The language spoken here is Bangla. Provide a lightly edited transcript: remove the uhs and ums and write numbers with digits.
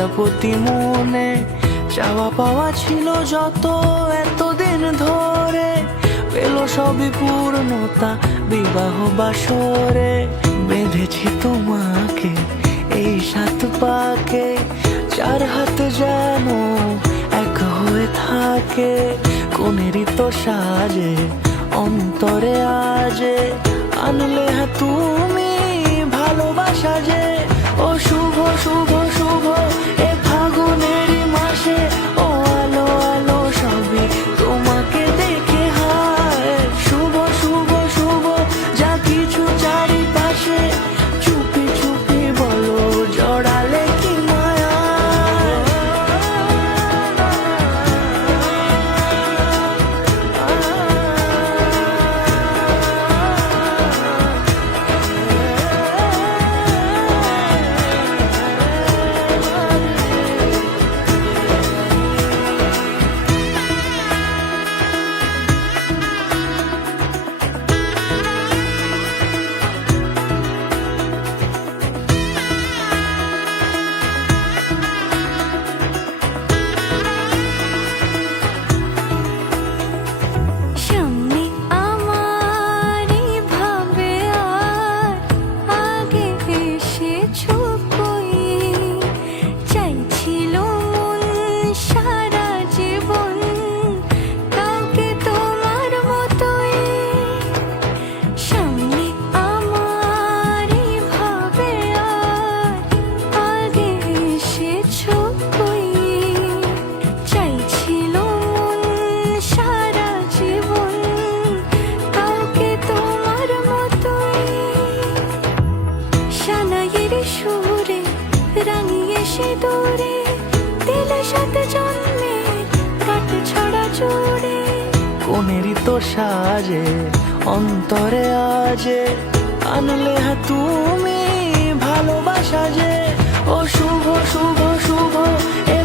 প্রজাপতি মনে চাওয়া পাওয়া ছিল যত এতদিন ধরে, পেল সবই পূর্ণতা বিবাহ বাসরে। বেঁধেছি তোমাকে এই 7 পাকে, 4 হাত যেন এক হয়ে থাকে। কোনেরই তো সাজে অন্তরে আজে, আনলে তুমি ভালোবাসা যে। ও শুভ শুভ শুভ এ ফাগুনেরই মাসে, ও আলো আলো সবই তোমাকে দেখে হায়। শুভ শুভ শুভ যা কিছু চারিপাশে, চুপি চুপি বলো জড়ালে কি মায়া। রাঙিয়ে সে দূরে দিলে 7 জন্মে কাট ছড়া জোড়ে। কোনেরই তো সাজে অন্তরে আজে, আনলে তুমি ভালোবাসা যে। ও শুভ শুভ শুভ এ